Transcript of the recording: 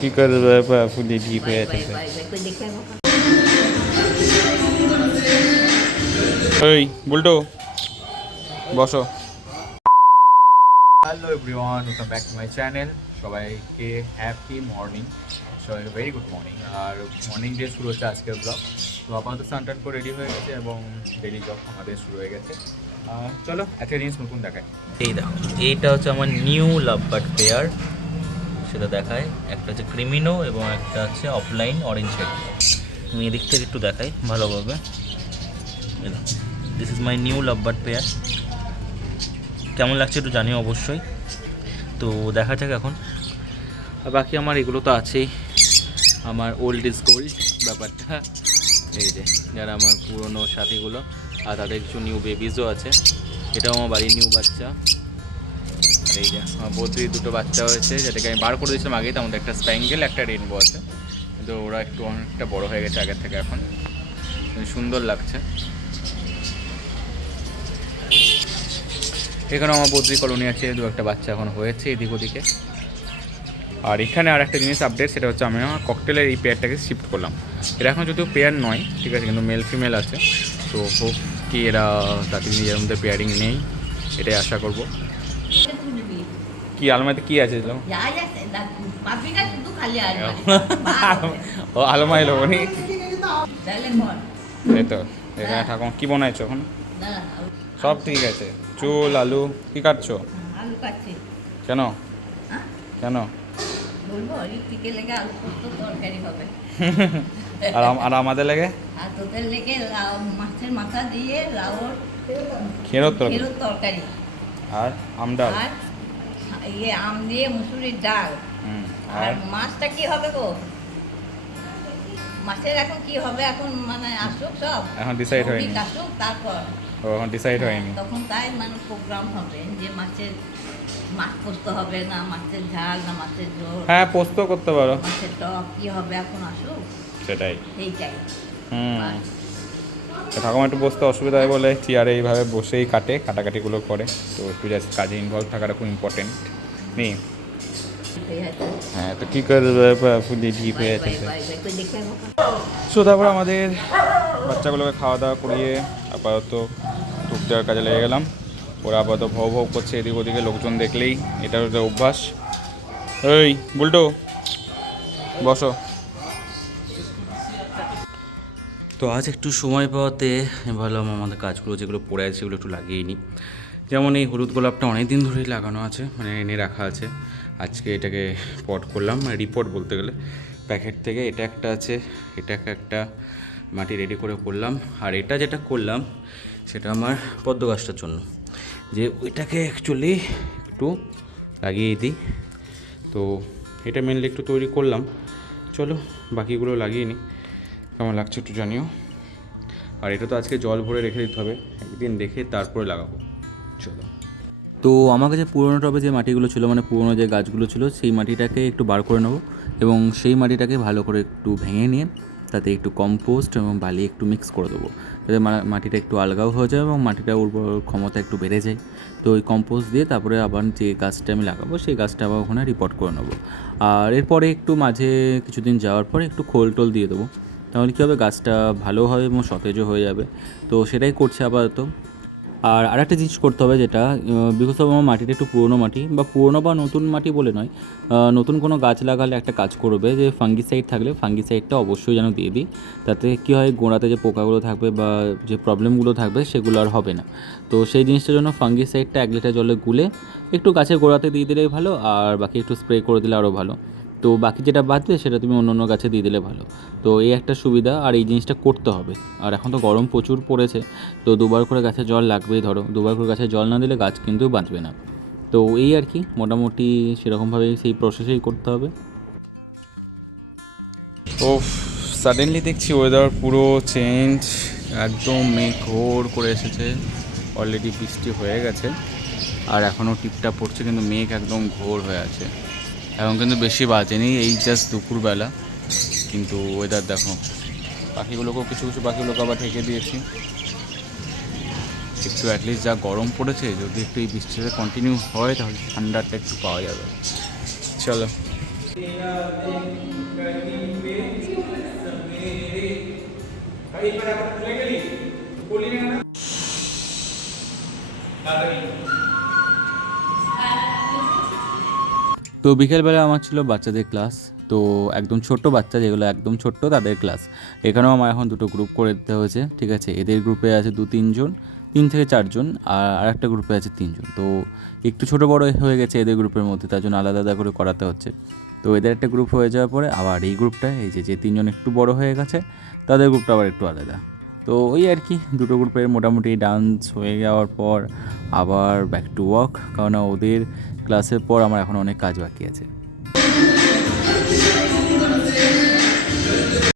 কি করবে ফুলি ঠিক হয়ে আছে। ওই বুলটো বসো। Hello everyone, welcome back to my channel. সবাইকে হ্যাপি মর্নিং, সবাইকে ভেরি গুড মর্নিং। আর মর্নিং ডে শুরু হচ্ছে আজকের ব্লগ। তো আপাতত স্নান টান করে রেডি হয়ে গেছে এবং ডেলি জব আমাদের শুরু হয়ে গেছে। চলো একটা জিনিস নতুন দেখায়। এই দেখো, এইটা হচ্ছে আমার নিউ লাভ বার্ড পেয়ার, সেটা দেখায়। একটা হচ্ছে ক্রিমিনো এবং একটা হচ্ছে অফলাইন অরেঞ্জ হেড। আমি এদিক থেকে একটু দেখাই ভালোভাবে। This is my new love bird pair. কেমন লাগছে একটু জানিও অবশ্যই। তো দেখা যাক এখন। আর বাকি আমার এগুলো তো আছেই, আমার ওল্ড ইজ গোল্ড ব্যাপারটা। এই যে যারা আমার পুরনো সাথীগুলো, আর তাদের কিছু নিউ বেবিজও আছে। এটাও আমার বাড়ির নিউ বাচ্চা। আর এই যে আমার বৌদির দুটো বাচ্চা হয়েছে, যেটাকে আমি বার করে দিয়েছিলাম আগেই। তার মধ্যে একটা স্প্যাঙ্গেল, একটা রেনবো আছে। কিন্তু ওরা একটু অনেকটা বড় হয়ে গেছে আগের থেকে, এখন সুন্দর লাগছে। এখানে আমার বৌদির কলোনি আছে, দু একটা বাচ্চা এখন হয়েছে এদিক ওদিকে। আর এখানে আর একটা জিনিস আপডেট, সেটা হচ্ছে আমি আমার ককটেলের এই পেয়ারটাকে শিফট করলাম। এরা এখন যদিও পেয়ার নয়, ঠিক আছে, কিন্তু মেল ফিমেল আছে। তো হোপ কি এরা তাদের নিজের মধ্যে পেয়ারিং নেই, এটাই আশা করবো। কি আলমারিতে কি আছে? ও আলমারি লোক নি এই তো। এখানে ঠাকুমা কি বানাইছো এখন? সব ঠিক আছে। চুল আলু কি কাটছো? আলু কাটছি। কেন কেন? বলবো লেগে আলু পোস্ত তরকারি হবে। আর আমাদের লেগে? আর তোদের লেগে লাউ, মাছের মাথা দিয়ে লাউর খেরোর তরকারি। আর আম ডাল। আর আম দিয়ে মুসুরির ডাল। আর মাছটা কি হবে গো? মাছের এখন কি হবে? এখন মানে আসুক সব, এখন ডিসাইড হয়নি। আসুক তারপর। ও এখন ডিসাইড হয়নি। তখন তাই মানে প্রোগ্রাম হবে যে মাছ পোস্ত হবে না মাছের ঝাল না মাছের ঝোল। হ্যাঁ, পোস্ত করতে পারো। মাছের টক কি হবে এখন আসুক সেটাই। এইটাই। ঠাকুমা একটু বসতে অসুবিধা হয় বলে চেয়ারে এইভাবে বসেই কাটাকাটিগুলো করে। তো একটু জাস্ট কাজে ইনভলভ থাকাটা খুব ইম্পর্টেন্ট নেই। হ্যাঁ, তো কী করবে ফুলি ঠিক হয়ে আছে। সো তারপর আমাদের বাচ্চাগুলোকে খাওয়া দাওয়া করিয়ে আপাতত টুক দেওয়ার কাজে লেগে গেলাম। ওরা আপাতত ভৌ ভৌ করছে এদিক ওদিকে, লোকজন দেখলেই। এটা হচ্ছে অভ্যাস। ওই বুলটো বসো। তো আজ একটু সময় পাওয়াতে ভাবলাম আমাদের কাজগুলো যেগুলো পড়ে আছে সেগুলো একটু লাগিয়ে নিই। যেমন এই হলুদ গোলাপটা অনেক দিন ধরেই লাগানো আছে, মানে এনে রাখা আছে। আজকে এটাকে পট করলাম, মানে রিপোর্ট বলতে গেলে, প্যাকেট থেকে। এটা একটা আছে, এটাকে একটা মাটি রেডি করে করলাম। আর এটা যেটা করলাম সেটা আমার পদ্ম গাছটার জন্য, যে ওইটাকে অ্যাকচুয়ালি একটু লাগিয়ে দিই। তো এটা মেনলি একটু তৈরি করলাম। চলো বাকিগুলো লাগিয়ে নিই, কেমন লাগছে একটু জানিও। আর এটা তো আজকে জল ভরে রেখে দিতে হবে, একদিন রেখে তারপরে লাগাবো। চলো। তো আমার কাছে পুরোনো টবে যে মাটিগুলো ছিল, মানে পুরোনো যে গাছগুলো ছিল, সেই মাটিটাকে একটু বার করে নেবো এবং সেই মাটিটাকে ভালো করে একটু ভেঙে নিয়ে তাতে একটু কম্পোস্ট এবং বালি একটু মিক্স করে দেবো, যাতে মাটিটা একটু আলগাও হয়ে যায় এবং মাটিটা উর্বর ক্ষমতা একটু বেড়ে যায়। তো ওই কম্পোস্ট দিয়ে তারপরে আবার যে গাছটা আমি লাগাবো সেই গাছটা আবার ওখানে রিপোর্ট করে নেবো। আর এরপরে একটু মাঝে কিছুদিন যাওয়ার পরে একটু খোল টোল দিয়ে দেবো, তাহলে কী হবে, গাছটা ভালো হবে এবং সতেজও হয়ে যাবে। তো সেটাই করছে আপাতত। আর আরেকটা জিনিস করতে হবে, যেটা বিকজ অফ আমার মাটিটা একটু পুরোনো মাটি, বা পুরোনো বা নতুন মাটি বলে নয়, নতুন কোনো গাছ লাগালে একটা কাজ করবে, যে ফাঙ্গিসাইড থাকলে ফাঙ্গিসাইডটা অবশ্যই যেন দিয়ে দিই। তাতে কী হয়, গোড়াতে যে পোকাগুলো থাকবে বা যে প্রবলেমগুলো থাকবে সেগুলো আর হবে না। তো সেই জিনিসটার জন্য ফাঙ্গিসাইডটা 1 লিটার জলে গুলে একটু গাছের গোড়াতে দিয়ে দিলেই ভালো, আর বাকি একটু স্প্রে করে দিলে আরও ভালো। তো বাকি যেটা বাদবে সেটা তুমি অন্য অন্য গাছে দিয়ে দিলে ভালো। তো এই একটা সুবিধা, আর এই জিনিসটা করতে হবে। আর এখন তো গরম প্রচুর পড়েছে, তো 2বার করে গাছে জল লাগবেই। ধরো 2বার করে গাছে জল না দিলে গাছ কিন্তু বাঁচবে না। তো এই আর কি, মোটামুটি সেরকমভাবেই সেই প্রসেসেই করতে হবে। ও সাডেনলি দেখছি ওয়েদার পুরো চেঞ্জ, একদম মেঘ ঘোর করে এসেছে। অলরেডি বৃষ্টি হয়ে গেছে আর এখনও টিপটা পড়ছে, কিন্তু মেঘ একদম ঘোর হয়ে আছে। এখন কিন্তু বেশি বাজেনি, এই জাস্ট দুপুরবেলা। কিন্তু ওয়েদার দেখো, পাখিগুলোকেও কিছু কিছু পাখিগুলোকে আবার ঢেকে দিয়েছি। একটু অ্যাটলিস্ট যা গরম পড়েছে, যদি একটু এই বৃষ্টিটা কন্টিনিউ হয় তাহলে ঠান্ডাটা একটু পাওয়া যাবে। চলো তো বিকেলবেলা আমার ছিল বাচ্চাদের ক্লাস, তো একদম ছোট্ট বাচ্চা যেগুলো একদম ছোট্ট তাদের ক্লাস। এখানেও আমার এখন দুটো গ্রুপ করে দিতে হয়েছে, ঠিক আছে। এদের গ্রুপে আছে 2-3 জন, 3 থেকে 4 জন, আর আরেকটা গ্রুপে আছে 3 জন। তো একটু ছোটো বড়ো হয়ে গেছে এদের গ্রুপের মধ্যে, তার জন্য আলাদা আলাদা করে করাতে হচ্ছে। তো এদের একটা গ্রুপ হয়ে যাওয়ার পরে আবার এই গ্রুপটা, এই যে 3 জন একটু বড় হয়ে গেছে তাদের গ্রুপটা আবার একটু আলাদা। তো ওই আর কি, দুটো গ্রুপের মোটামুটি ডান্স হয়ে যাওয়ার পর আবার ব্যাক টু ওয়ার্ক, কারণ ওদের ক্লাসের পর আমার এখন অনেক কাজ বাকি আছে।